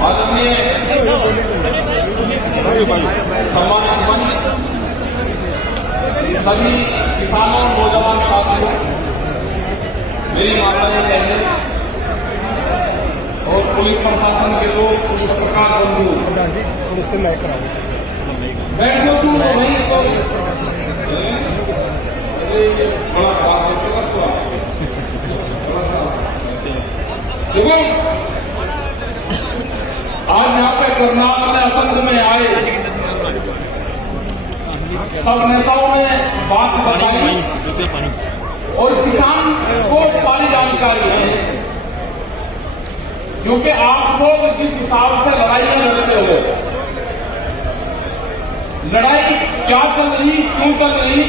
आदरणीय सम्मानित मंच, सभी किसानों और नौजवान साथियों, मेरी माताएं बहनें और पुलिस प्रशासन के लोग, पत्रकार बंधु, बैठो तुम वहीं को बड़ा खराब हो चुका देखो, आज यहाँ पे करनाल में असंध में आए सब नेताओं ने बात बताई और किसान को सारी जानकारी है, क्योंकि आप लोग जिस हिसाब से लड़ाई लड़ते हो, लड़ाई क्या चल रही, क्यों चल रही,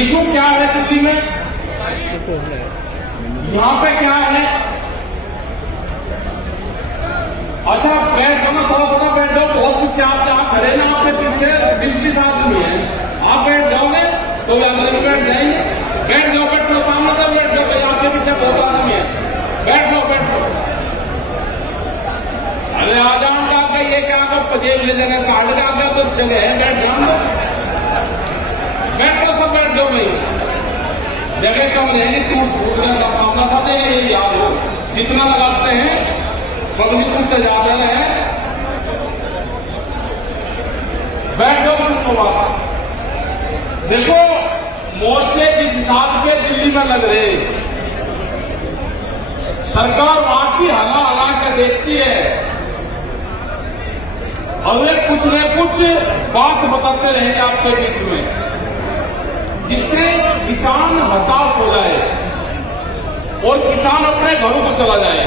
इशू क्या है दिल्ली में, यहाँ पे क्या है। अच्छा बैठ जाओ, थोड़ा बैठ जाओ, बहुत पीछे आप जहाँ खड़े ना, आपके पीछे 20-20 आदमी है, आप बैठ जाओगे तो अंदर बैठ जाएंगे, बैठ जाओ सामने तक बैठ जाओ, आपके पीछे बहुत आदमी है, बैठ जाओ। अरे आ जाओ आगे, ये क्या जेल ले जाने कार्ड का आगे तो चले हैं, बैठ जाओ, बैठ जाओ, सब बैठ जाओ भाई, जगह कम रहेगी, टूट फूटने का मामला था, ये याद हो, जितना लगाते हैं पब्लिक से ज्यादा है, बैठ जाओ, सुनो बात। देखो मोर्चे जिस हिसाब के दिल्ली में लग रहे, सरकार वहां की हला हला के देखती है और वे कुछ न कुछ बात बताते रहेंगे आपके बीच में, जिससे किसान हताश हो जाए और किसान अपने घरों को चला जाए।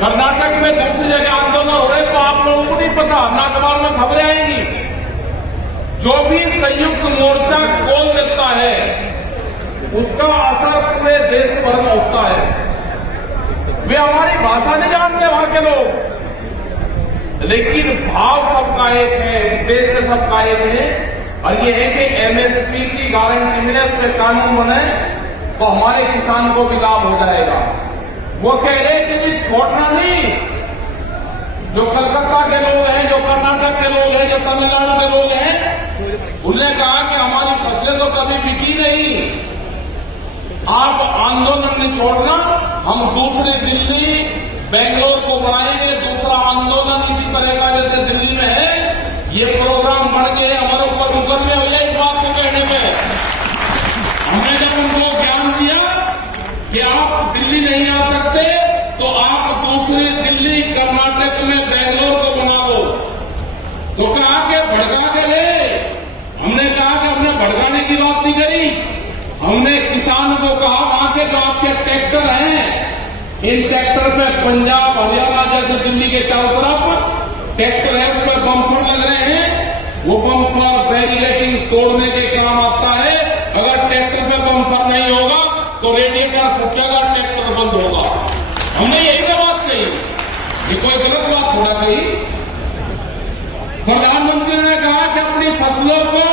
कर्नाटक में दूसरी जगह आंदोलन हो रहे तो आप लोगों को नहीं पता, ना अखबार में खबरें आएंगी। जो भी संयुक्त मोर्चा खोल देता है उसका असर पूरे देश पर होता है। वे हमारी भाषा नहीं जानते वहां के लोग, लेकिन भाव सबका एक है, उद्देश्य सबका एक है, और ये है कि एमएसपी की गारंटी मिले, उस पर कानून बने तो हमारे किसान को भी लाभ हो जाएगा। वो कह रहे कि छोड़ना नहीं, जो कलकत्ता के लोग हैं, जो कर्नाटक के लोग हैं, जो तमिलनाडु के लोग हैं, उन्होंने कहा कि हमारी फसलें तो कभी बिकी नहीं, आप आंदोलन नहीं छोड़ना, हम दूसरी दिल्ली बेंगलोर को बढ़ाएंगे, दूसरा आंदोलन इसी तरह का जैसे दिल्ली में है, ये प्रोग्राम बढ़ गए, हमारे ऊपर मुकदमे हो गए इस बात को कहने में। हमने जब उनको ज्ञान दिया कि आप दिल्ली नहीं आ सकते तो आप दूसरी दिल्ली कर्नाटक में बेंगलोर को बना लो, तो कहा कि भड़का के ले, हमने कहा कि हमने भड़काने की बात नहीं करी, हमने किसान को कहा वहां के जो आपके ट्रैक्टर हैं, इन ट्रैक्टर पे पंजाब हरियाणा जैसे दिल्ली के चारों तरफ ट्रैक्टर है, उस पर बम्पर लग रहे हैं, वो बम्पर बैरिकेडिंग तोड़ने के काम आता है। अगर ट्रैक्टर पे बम्पर नहीं होगा तो रेडिएटर फूटेगा, ट्रैक्टर बंद होगा। हमने यही तो बात कही, ये कोई गलत बात थोड़ा कही। प्रधानमंत्री ने कहा कि अपनी फसलों को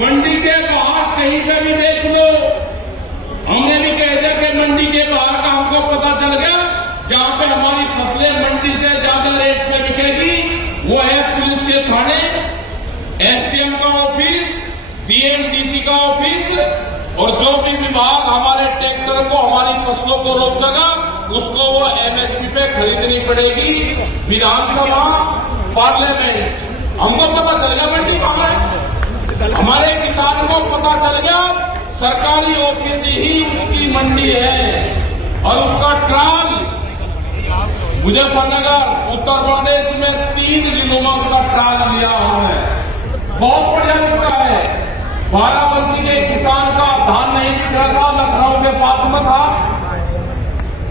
मंडी के बाहर कहीं पे भी बेच लो। हमने भी कह दिया कि मंडी के बाहर का हमको पता चल गया, जहां पे हमारी फसलें मंडी से ज्यादा रेट पे बिकेगी वो है पुलिस के थाने, एसडीएम का ऑफिस, डीएमडीसी का ऑफिस, और जो भी विभाग हमारे ट्रैक्टर को, हमारी फसलों को रोकेगा उसको वो एमएसपी पे खरीदनी पड़ेगी। विधानसभा, पार्लियामेंट, हमको पता चल गया मंडी कहां है, हमारे किसान को पता चल गया सरकारी ऑफिस ही उसकी मंडी है, और उसका ट्राल मुजफ्फरनगर उत्तर प्रदेश में 3 जिलों में उसका ट्राल लिया हमने, बहुत बढ़िया मुद्दा है। बाराबंकी के किसान का धान नहीं बिक रहा था, लखनऊ के पास में था,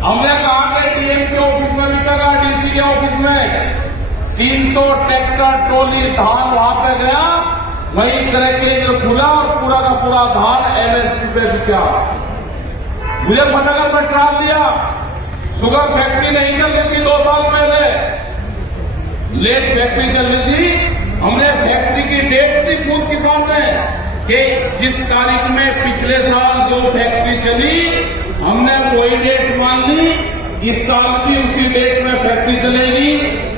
हमने कहा कि डीएम के ऑफिस में बिकेगा, डीसी के ऑफिस में। 300 ट्रैक्टर ट्रॉली धान वहां पे गया, वहीं क्रैकेज खुला और पूरा का पूरा धान एमएसपी पे बिका। मुजफ्फरनगर में ट्रायल लिया, शुगर फैक्ट्री नहीं चल रही थी 2 साल पहले, लेट फैक्ट्री चल रही थी, हमने फैक्ट्री की डेट दी, भी खुद किसान ने कि जिस तारीख में पिछले साल जो फैक्ट्री चली हमने वही डेट मान ली, इस साल भी उसी डेट में फैक्ट्री चलेगी।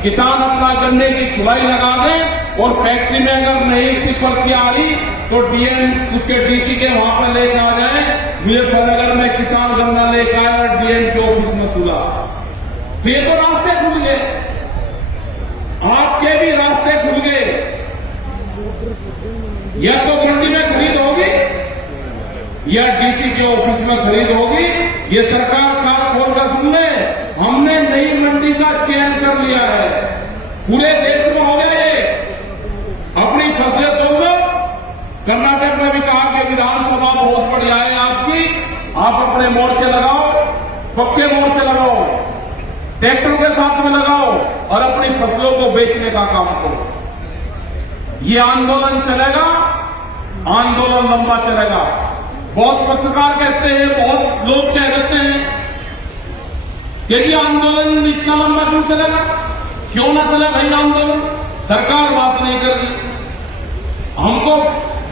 किसान अपना गन्ने की छुड़ाई लगा दे और फैक्ट्री में अगर नहीं सी पर्ची आ रही तो डीएम उसके डीसी के वहां पर लेकर आ जाए। मुजफ्फरनगर में किसान गन्ना लेकर आया और डीएम के ऑफिस में तुला, तो ये तो रास्ते खुल गए, आपके भी रास्ते खुल गए। या तो मंडी में खरीद होगी या डीसी के ऑफिस में खरीद होगी। ये सरकार कान खोल कर सुन ले, हमने नई मंडी का चयन कर लिया है, पूरे देश में हो गया ये। अपनी फसलें तोड़ लो। कर्नाटक में भी कहा कि विधानसभा बहुत बढ़िया है आपकी, आप अपने मोर्चे लगाओ, पक्के मोर्चे लगाओ, ट्रैक्टरों के साथ में लगाओ और अपनी फसलों को बेचने का काम करो। ये आंदोलन चलेगा, आंदोलन लंबा चलेगा। बहुत पत्रकार कहते हैं, बहुत लोग कह देते हैं कि ये आंदोलन इतना लंबा क्यों चलेगा, क्यों ना चले भाई आंदोलन, सरकार बात नहीं कर रही। हमको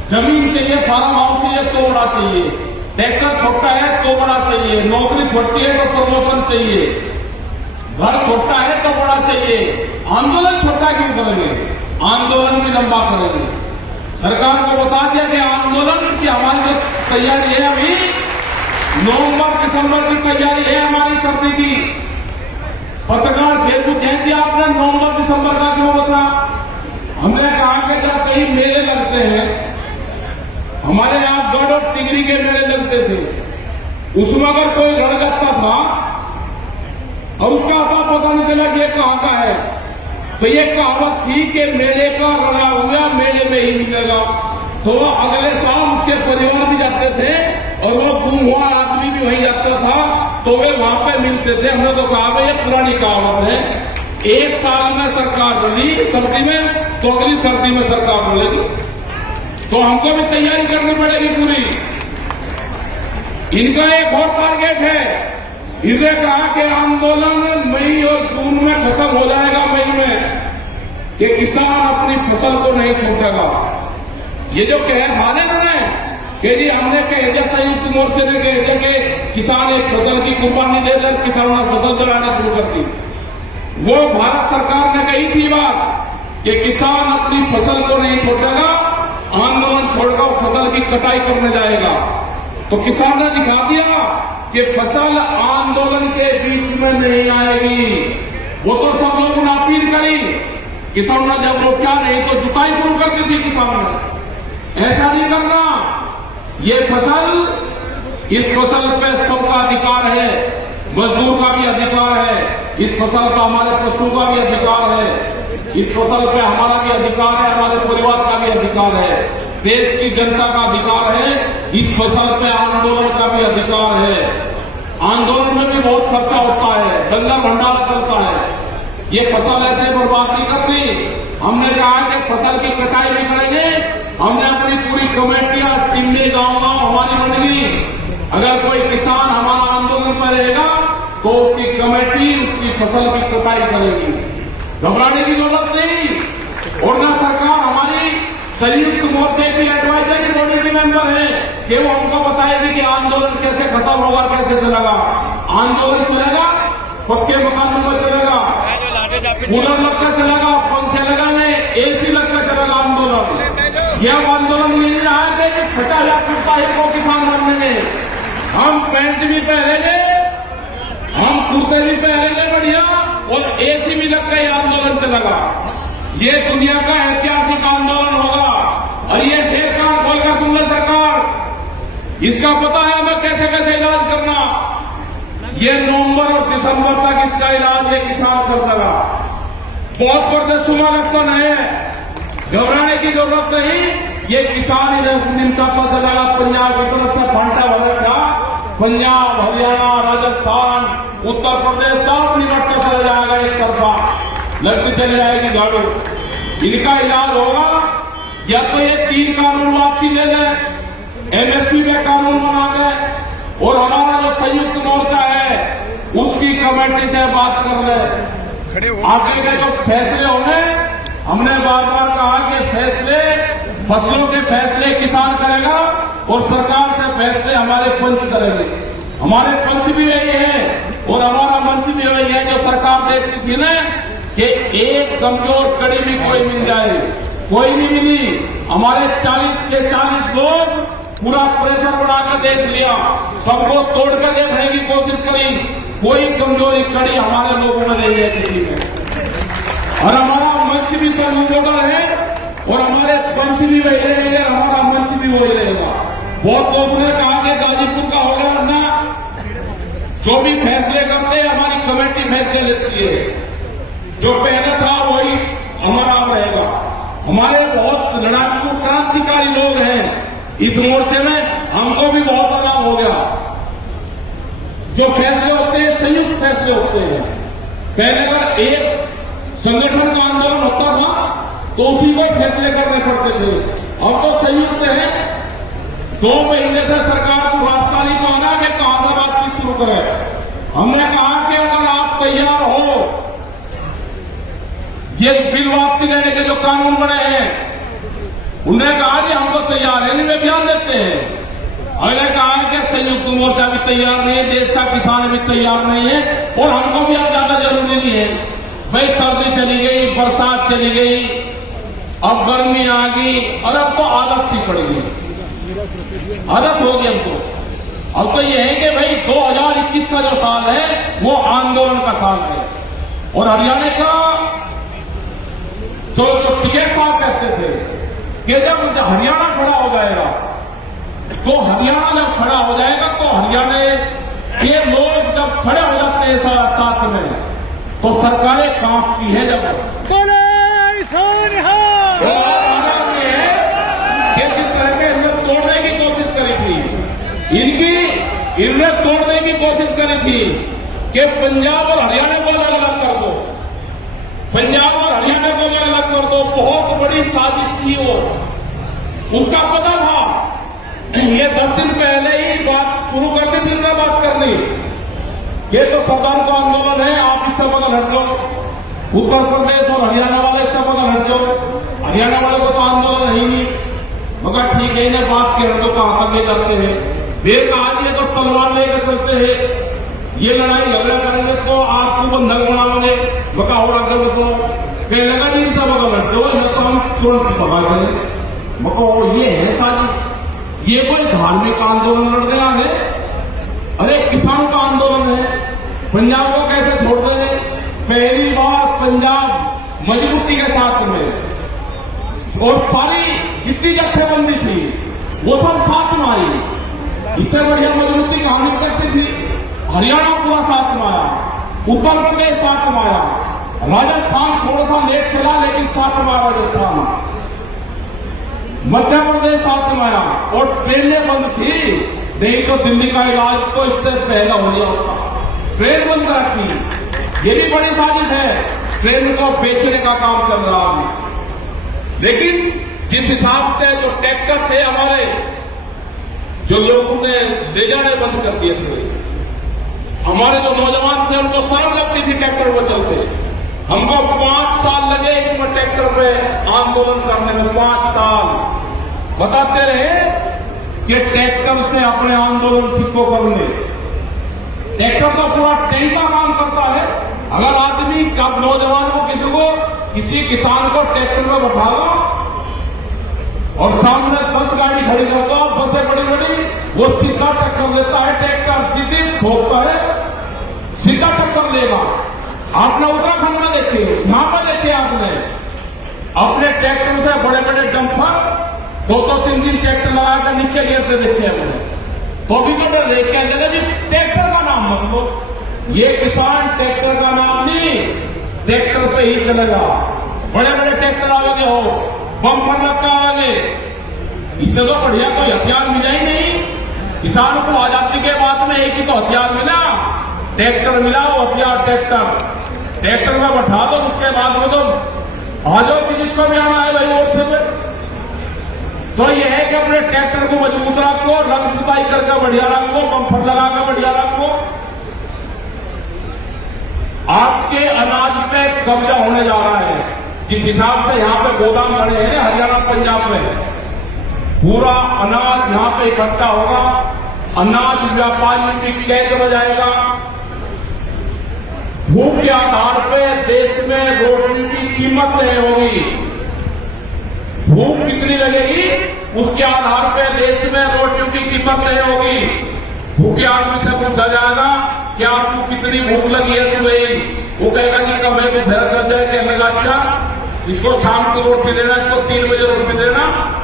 जमीन चाहिए, फार्म हाउस चाहिए तो बड़ा चाहिए, ट्रैक्टर छोटा है तो बड़ा चाहिए, नौकरी छोटी है तो प्रमोशन चाहिए, घर छोटा है तो बड़ा चाहिए। आंदोलन छोटा क्यों करेंगे, आंदोलन भी लंबा करेंगे। सरकार को बता दिया कि आंदोलन की हमारी जो तैयारी है, अभी नवंबर दिसंबर की तैयारी है हमारी सर्दी की। पत्रकार फेसबुक कह दिया आपने नवंबर दिसंबर का क्यों बता। हमने कहा कि जब कहीं मेले लगते हैं, हमारे यहां गढ़ और टिगरी के मेले लगते थे, उसमें अगर कोई लड़ जाता था और उसका पता नहीं चला कि ये कहां का है, तो ये कहावत थी कि मेले का रला हुआ मेले में ही मिलेगा। तो वो अगले साल उसके परिवार भी जाते थे और वो गुम हुआ आदमी भी वहीं जाता था, तो वे वहां पे मिलते थे। हमने तो कहा भाई ये पुरानी कहावत है, एक साल में सरकार बनी सर्दी में तो अगली सर्दी में सरकार बोलेगी, तो हमको भी तैयारी करनी पड़ेगी पूरी। इनका एक और टारगेट है, इन्होंने कहा कि आंदोलन मई और जून में खत्म हो जाएगा, मई में, कि किसान अपनी फसल को नहीं छूटेगा। ये जो कह था ना कि जी हमने कह संयुक्त मोर्चे ने कह दिया कि किसान एक फसल की कुर्बानी दे दे, किसानों ने फसल जलाना शुरू कर दी। वो भारत सरकार ने कही थी बात कि किसान अपनी फसल को नहीं छोड़ेगा, आंदोलन छोड़कर फसल की कटाई करने जाएगा। तो किसान ने दिखा दिया कि फसल आंदोलन के बीच में नहीं आएगी। वो तो सब लोगों ने अपील करी, किसान ने जब रोका नहीं तो जुताई शुरू कर दी थी किसान ने। ऐसा नहीं करना, ये फसल, इस फसल पे सबका अधिकार है, मजदूर का भी अधिकार है, इस फसल पर हमारे पशु का भी अधिकार है, इस फसल पे हमारा भी अधिकार है, हमारे परिवार का भी अधिकार है, देश की जनता का अधिकार है, इस फसल पे आंदोलन का भी अधिकार है। आंदोलन में भी बहुत खर्चा होता है, गंगा भंडारा चलता है, ये फसल ऐसे बर्बाद नहीं करती। हमने कहा कि फसल की कटाई भी करेंगे, हमने अपनी पूरी कमेटियां टिम्बे गांव हमारी बन गई। अगर कोई किसान हमारा आंदोलन पर रहेगा तो उसकी कमेटी उसकी फसल की कटाई करेगी, घबराने की जरूरत नहीं। और ना सरकार हमारी संयुक्त मोर्चे की एडवाइजरी बॉडी के मेंबर है कि वो हमको बताएगी कि आंदोलन कैसे खत्म होगा, कैसे चलेगा। आंदोलन चलेगा, पक्के मकान में चलेगा, कूलर लगकर चलेगा, पंखे लगाने, एसी लगकर चलेगा आंदोलन। यह आंदोलन नहीं रहा है कि 60,000 सिपाही को किसान बनने, हम पैंट भी पहनेंगे, हम कुर्ते भी पहनेंगे बढ़िया, और एसी भी लगकर यह आंदोलन चलेगा। ये दुनिया का ऐतिहासिक आंदोलन होगा। और ये ढेर काम बोल कर सुन ले सरकार, इसका पता है हमें कैसे कैसे इलाज करना। ये नवंबर और दिसंबर तक इसका इलाज है किसान कर देगा। बहुत बड़े सुबह इलेक्शन है, घबराने की जरूरत नहीं। ये किसान निमटा पर चलेगा, पंजाब की तरफ से फांटा भरेगा, पंजाब, हरियाणा, राजस्थान, उत्तर प्रदेश सब निमटता चला जाएगा, एक तरफा लगती चली जाएगी झाड़ू। इनका इलाज होगा या तो ये 3 कानून वापसी ले लें, एमएसपी में कानून बना दें, और हमारा जो संयुक्त मोर्चा है उसकी कमेटी से बात कर ले। आगे के जो फैसले होंगे, हमने बार बार कहा कि फैसले फसलों के फैसले किसान करेगा और सरकार से फैसले हमारे पंच करेंगे। हमारे पंच भी वही है और हमारा मंच भी वही है जो सरकार देखती थी ना कि एक कमजोर कड़ी भी कोई मिल जाए, कोई नहीं मिली। हमारे 40 के 40 लोग पूरा प्रेशर बढ़ाकर देख लिया, सबको तोड़कर देखने की कोशिश करी, कोई कमजोरी कड़ी हमारे लोगों में नहीं है किसी में। और हमारा मंच भी सर्वोदय है और हमारे पंच भी वही रहेंगे, हमारा मंच भी वही रहेगा। बहुत लोगों ने कहा कि गाजीपुर का होगा ना, जो भी फैसले करते हैं हमारी कमेटी फैसले लेती है, जो पहले था वही हमारा रहेगा। हमारे बहुत लड़ाकू क्रांतिकारी लोग हैं इस मोर्चे में, हमको भी बहुत लाभ हो गया। जो फैसले होते हैं संयुक्त फैसले होते हैं। पहले अगर एक संगठन का आंदोलन होता था तो उसी को फैसले करने पड़ते थे, अब तो संयुक्त है। 2 महीने से सरकार को रास्ता नहीं पाना कि कहां से बातचीत शुरू करें। हमने कहा कि अगर आप तैयार हो, ये बिल वापसी लेने के जो कानून बने हैं, उन्होंने कहा कि हम तो तैयार है, इनमें बयान देते हैं। हमने कहा कि संयुक्त मोर्चा भी तैयार नहीं है, देश का किसान भी तैयार नहीं है और हमको भी अब ज्यादा जरूरी नहीं है। भाई सर्दी चली गई, बरसात चली गई, अब गर्मी आ गई और अब तो आदत सी पड़ गई, आदत हो गई हमको। अब तो ये है कि भाई 2021 का जो साल है वो आंदोलन का साल है। और हरियाणा का तो टिकैत साहब कहते थे कि जब हरियाणा खड़ा हो जाएगा तो हरियाणा जब खड़ा हो जाएगा तो हरियाणा के लोग जब खड़े हो जाते हैं साथ में तो सरकारें कांपती है। जब जिस तरह से इनमें तोड़ने की कोशिश करी थी, इनमें तोड़ने की कोशिश करी थी कि पंजाब और हरियाणा को अलग कर दो, पंजाब और हरियाणा को अलग कर दो। बहुत बड़ी साजिश थी वो, उसका पता था। ये 10 दिन पहले ही बात शुरू कर दी थी, मैं बात करनी, ये तो सरदार का आंदोलन है, आप इससे बदल हट जाओ। उत्तर प्रदेश और हरियाणा वाले इससे बदल हट जाओ, हरियाणा वाले को तो आंदोलन है ही नहीं। मगर ठीक है, इन्हें बात के हटो कहां तक ले जाते हैं। वे कहा ये तो तलवार लेकर चलते हैं, ये लड़ाई झगड़ा करेंगे तो आपको बंधक बनाओगे, बका और आगे बताओ कहने लगा जी इनसे बदल हट जाओ, तो हम तुरंत पकड़ देंगे। मको ये है साजिश, ये कोई धार्मिक आंदोलन लड़ने आ गए? अरे किसान का आंदोलन है, पंजाब को कैसे छोड़ दें? पहली बार पंजाब मजबूती के साथ में और सारी जितनी जत्थेबंदी थी वो सब साथ में आई। इससे बढ़िया मजबूती कहां मिल सकती थी? हरियाणा पूरा साथ में आया, उत्तर प्रदेश साथ में आया, राजस्थान थोड़ा सा लेट चला लेकिन साथ में आया राजस्थान, मध्य प्रदेश साथ में आया और ट्रेनें बंद थी, नहीं तो दिल्ली का इलाज तो इससे पहला हो गया होता। ट्रेन बंद कर रखी, ये भी बड़ी साजिश है, ट्रेन को बेचने का काम चल रहा है। लेकिन जिस हिसाब से जो ट्रैक्टर थे हमारे, जो लोगों ने ले जाने बंद कर दिए थे, हमारे जो नौजवान थे उनको शर्म लगती थी ट्रैक्टर पर चलते। हमको 5 साल लगे इसमें ट्रैक्टर पे आंदोलन करने में, 5 साल बताते रहे कि ट्रैक्टर से अपने आंदोलन सिद्धो कर ले। ट्रैक्टर का पूरा टैंक का काम करता है। अगर आदमी कब नौजवान को किसी किसान को ट्रैक्टर में बैठा लो और सामने 10 गाड़ी खड़ी कर दो, बसें बड़ी बड़ी, वो सीधा टक्कर लेता है, ट्रैक्टर सीधे ठोकता है, सीधा टक्कर लेगा। आपने उत्तराखंड में देखे, यहां पर देखे आपने अपने ट्रैक्टर से बड़े बड़े डंपर 2-3 दिन ट्रैक्टर लगाकर नीचे गिरते देखे हमने। तो भी तो मैं देख के जी ट्रैक्टर का नाम मत लो, ये किसान ट्रैक्टर का नाम नहीं, ट्रैक्टर पे ही चलेगा। बड़े बड़े ट्रैक्टर आगे हो, बम्पर लगा आगे, इससे तो बढ़िया कोई हथियार मिला ही नहीं। किसान को आजादी के बाद में एक ही तो हथियार मिला, ट्रैक्टर मिला, वो हथियार ट्रैक्टर में बैठा दो, उसके बाद में तो आ जाओ कि जिसको भी आना है भाई मोर्चे पे। तो यह है कि अपने ट्रैक्टर को मजबूत रखो, रंग पुताई करके बढ़िया रखो, बम्पर लगाकर बढ़िया रखो। आपके अनाज पे कब्जा होने जा रहा है, जिस हिसाब से यहाँ पे गोदाम बने हैं हरियाणा पंजाब में, पूरा अनाज यहाँ पे इकट्ठा होगा, अनाज व्यापारी भी कैद हो जाएगा। भूख के आधार पे देश में रोटी की कीमत नहीं होगी। भूख कितनी लगेगी उसके आधार पे देश में रोटियों की कीमत नहीं होगी। भूखे आदमी से पूछा जाएगा कि आपको कितनी भूख लगी है सुबह, वो कहेगा कि कब है, तो घर चल जाए, कहने लगा अच्छा इसको शाम को रोटी देना, इसको 3 बजे रोटी देना,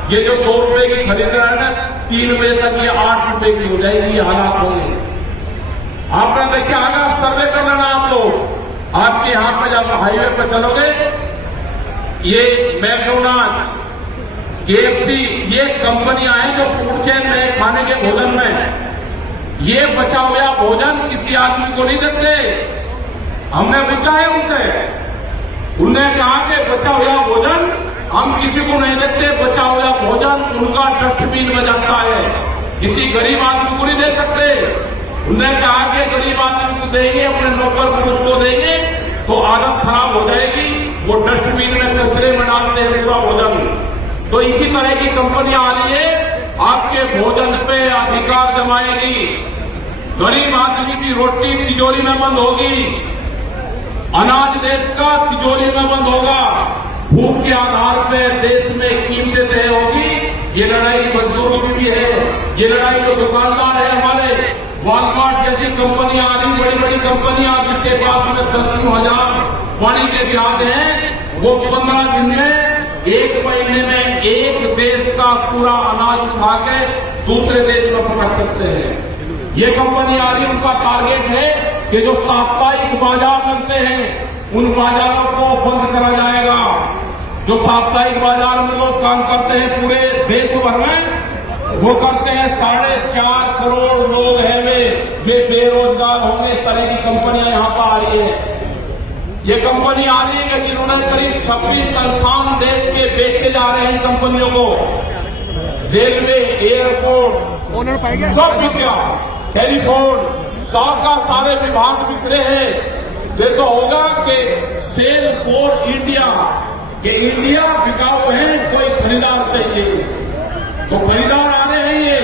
ये जो 2 रुपए की खरीद रहा है ना 3 बजे तक ये 8 रुपए की हो जाएगी। ये हालात होंगे। आपने देखा आना सर्वे कर लेना आप लोग। आपके यहां पे जब हाईवे पे चलोगे, ये मैकडोनाल्ड्स, KFC, ये कंपनियां हैं जो फूड चेन में खाने के भोजन में ये बचा हुआ भोजन किसी आदमी को नहीं देते। हमने पूछा है उनसे, उन्होंने कहा कि बचा हुआ भोजन हम किसी को नहीं देते, बचा हुआ भोजन उनका डस्टबिन में जाता है, किसी गरीब आदमी को नहीं दे सकते। उन्होंने कहा कि गरीब आदमी को देंगे, अपने नौकर पुरुष को देंगे तो आदत खराब हो जाएगी, वो डस्टबिन में कचरे में डालते हैं पूरा भोजन। तो इसी तरह की कंपनियां आ रही है, आपके भोजन पे अधिकार जमाएगी। गरीब आदमी की रोटी तिजोरी में बंद होगी, अनाज देश का तिजोरी में बंद होगा। भूख के आधार पे देश में कीमतें तय होगी। ये लड़ाई मजदूरों की भी है, ये लड़ाई जो दुकानदार है हमारे, वॉलमार्ट जैसी कंपनियां आ रही, बड़ी बड़ी कंपनियां जिसके पास में 10,000 पानी के जहाज हैं, वो 15 दिन में, 1 महीने में एक देश का पूरा अनाज उठा के दूसरे देश में पकड़ सकते हैं। ये कंपनी आ रही, उनका टारगेट है कि जो साप्ताहिक बाजार लगते हैं उन बाजारों को बंद करा जाएगा। जो साप्ताहिक बाजार में लोग काम करते हैं पूरे देश भर में, वो करते हैं 4.5 करोड़ लोग हैं वे बेरोजगार होंगे। इस तरह की कंपनियां यहां पर आ रही है। ये कंपनी आ रही है जिन्होंने करीब 26 संस्थान देश के बेचे जा रहे हैं। इन कंपनियों को रेलवे, एयरपोर्ट सब बिक गया, टेलीफोन का सारे विभाग बिखरे हैं। देखो होगा कि सेल फॉर इंडिया, कि इंडिया बिकाऊ है, कोई खरीदार चाहिए, तो खरीदार आ रहे हैं। ये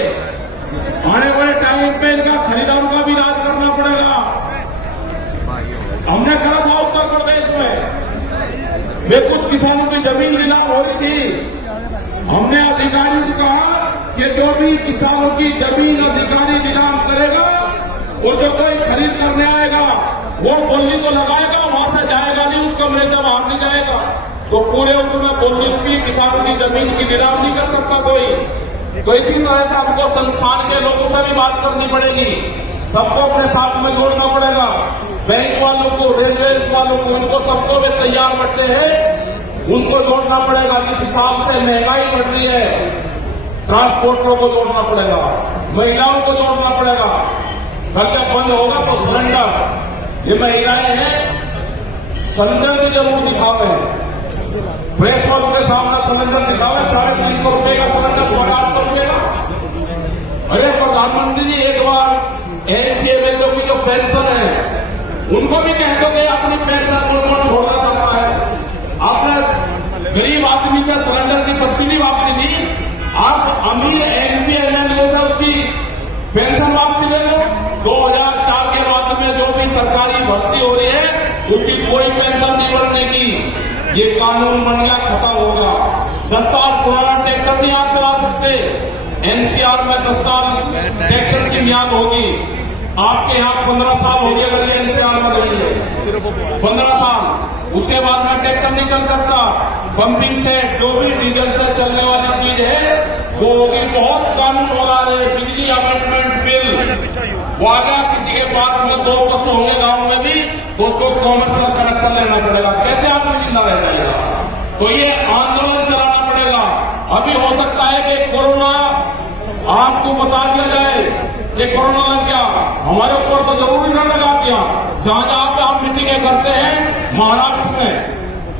आने वाले टाइम पे इनका खरीदारों का भी राज करना पड़ेगा। हमने करा था उत्तर प्रदेश में कुछ किसानों की जमीन नीलाम हो रही थी। हमने अधिकारियों को कहा कि जो भी किसानों की जमीन अधिकारी नीलाम करेगा, वो जो कोई खरीद करने आएगा वो बोली तो लगाएगा, वहां से जाएगा नहीं, उस कमरे से बाहर नहीं जाएगा। तो पूरे उसमें बोली की किसानों की जमीन की नीलाम नहीं कर सकता कोई। तो इसी तरह से हमको संस्थान के लोगों से भी बात करनी पड़ेगी, सबको अपने साथ में जोड़ना पड़ेगा। बैंक वालों को, रेलवे वालों को, उनको सबको वे तैयार बैठे हैं, उनको जोड़ना पड़ेगा। जिस हिसाब से महंगाई बढ़ रही है, ट्रांसपोर्टरों को जोड़ना पड़ेगा, महिलाओं को जोड़ना पड़ेगा। धंधा बंद होगा तो सिलेंडर, ये महिलाएं हैं, सिलेंडर की जरूर दिखावे, प्रेस वालों के सामने सिलेंडर दिखावे, 350 रुपए का सिलेंडर, 800 रुपए का। अरे प्रधानमंत्री जी एक बार एनपीएमएलओ की जो पेंशन है उनको भी कह दो कि अपनी पेंशन उनको छोड़ना चाहता है। आपने गरीब आदमी से सिलेंडर की सब्सिडी वापसी दी, आप अमीर एनपीएमएलओ से उसकी पेंशन वापसी ले लो। 2004 के बाद में जो भी सरकारी भर्ती हो रही है उसकी कोई पेंशन नहीं बढ़ने की। ये कानून बन गया, खत्म होगा। 10 साल पुराना ट्रैक्टर नहीं आप चला सकते। एनसीआर में 10 साल ट्रैक्टर की मियाद होगी। आपके यहाँ 15 साल हो गए अगर एनसीआर में रही है, 15 साल, उसके बाद में ट्रैक्टर नहीं चल सकता। पंपिंग से जो भी डीजल से चलने वाली चीज है वो होगी। बहुत कानून बना रहे, बिजली अमेंडमेंट बिल, वो आगे किसी के पास में 2 पशु होंगे गांव में भी तो उसको कॉमर्शियल कनेक्शन लेना पड़ेगा। कैसे आदमी जिंदा रह जाएगा? तो ये आंदोलन चलाना पड़ेगा। अभी हो सकता है कि कोरोना आपको बता दिया जाए कि कोरोना लग गया, हमारे ऊपर तो जरूरी न लगा दिया। जहां जहां पे आप मीटिंगें करते हैं, महाराष्ट्र में,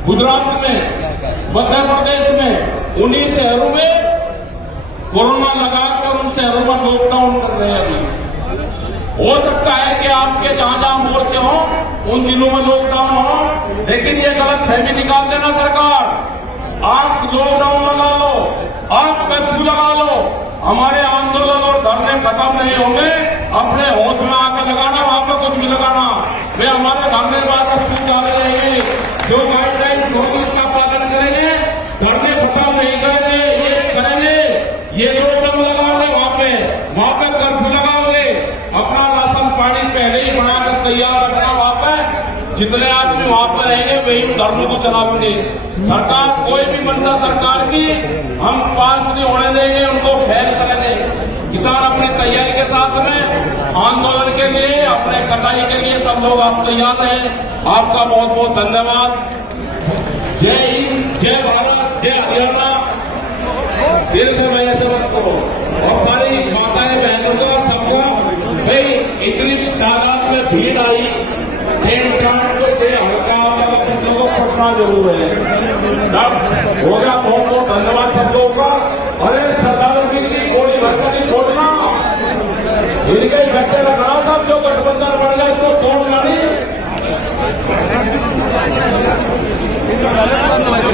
गुजरात में, मध्य प्रदेश में, उन्हीं शहरों में कोरोना लगाकर उन शहरों में लॉकडाउन कर रहे हैं। अभी हो सकता है कि आपके जहां जहां मोर्चे हों उन जिलों में लॉकडाउन हो, लेकिन ये गलत फहमी निकाल देना सरकार। आप लॉकडाउन लगा लो, आप कर्फ्यू लगा लो, हमारे आंदोलन और धरने खत्म नहीं होंगे। अपने होश में आकर लगाना, वहां पर कुछ भी लगाना। वे हमारे धरने बात का सूच डाल रहेंगे, जो गाइडलाइन होगी उसका पालन करेंगे, धरने खत्म नहीं करेंगे, ये करेंगे, ये लॉकडाउन लगाओगे वहां पे कर्फ्यू लगाओगे, अपना राशन पानी पहले ही बनाकर तैयार रखना। वहां पर जितने आदमी वहां पर रहेंगे वही धर्म को चलाएंगे। सरकार कोई भी मंशा सरकार की हम पास नहीं होने देंगे, उनको फेल करेंगे। किसान अपनी तैयारी के साथ में आंदोलन के लिए, अपने कटाई के लिए सब लोग आप तैयार हैं। आपका बहुत बहुत धन्यवाद। जय हिंद, जय भारत, जय हरियाणा। दिल में मैं ऐसे मत करो, और सारी माताएं बहनों को सबको भाई इतनी तादाद में भीड़ आई, ट्रेन ट्रांस को दे हल्का लोगों को पटना जरूर है। हो गया, बहुत बहुत धन्यवाद सब लोगों का। अरे सरदारों की गोली भर को नहीं छोड़ना, इनके इकट्ठे रखना।